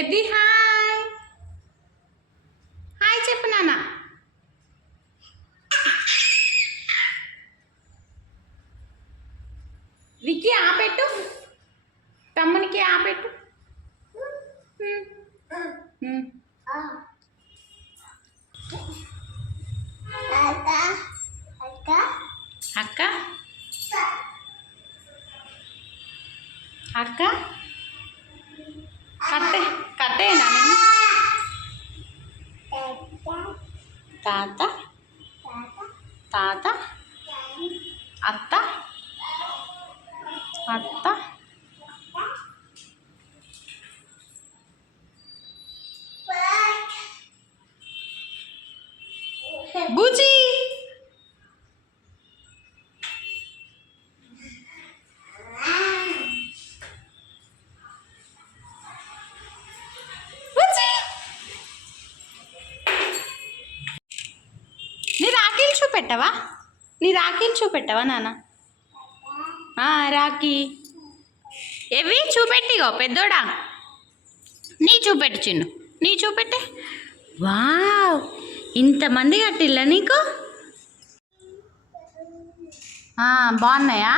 Peddi hi hi చెప్పు నాన్న. విక్కీ ఆపెట్టు, తమ్మునికి ఆపెట్టు. అక్క అక్క కట్టే కట్టేనా నేను. తాత తాత అత్త అత్త బుజ్జి చూపెట్టవా, నీ రాఖీలు చూపెట్టవా నాన్న. రాఖీ ఎవి చూపెట్టిగో పెద్దోడా. నీ చూపెట్టు చిన్ను, నీ చూపెట్టే. వావ్, ఇంతమంది కట్టిల్లా నీకు. బాగున్నాయా?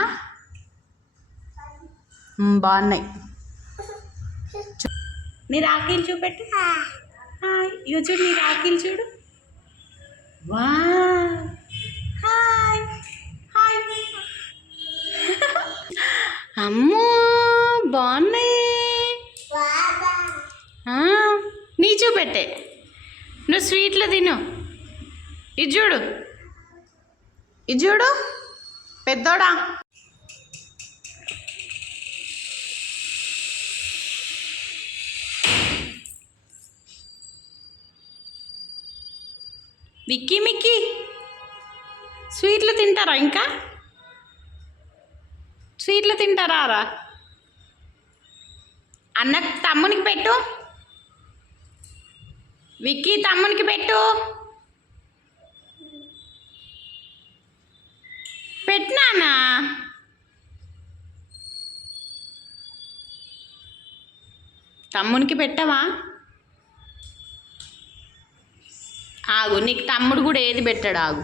బాగున్నాయి. నీ రాఖీలు చూపెట్టు. ఇగో చూడు, నీ రాఖీలు చూడు. Wow, hi hi. అమ్మో బాగున్నాయి. నీ చూపెట్టే, నువ్వు స్వీట్లు తిను. ఇది చూడు, ఇది చూడు పెద్దోడా. విక్కీ మిక్కీ స్వీట్లు తింటారా? ఇంకా స్వీట్లు తింటారా? రా అన్న తమ్మునికి పెట్టు. విక్కీ తమ్మునికి పెట్టు. పెట్టినానా? తమ్మునికి పెట్టవా? ఆగు, నీకు తమ్ముడు కూడా ఏది పెట్టాడు, ఆగు.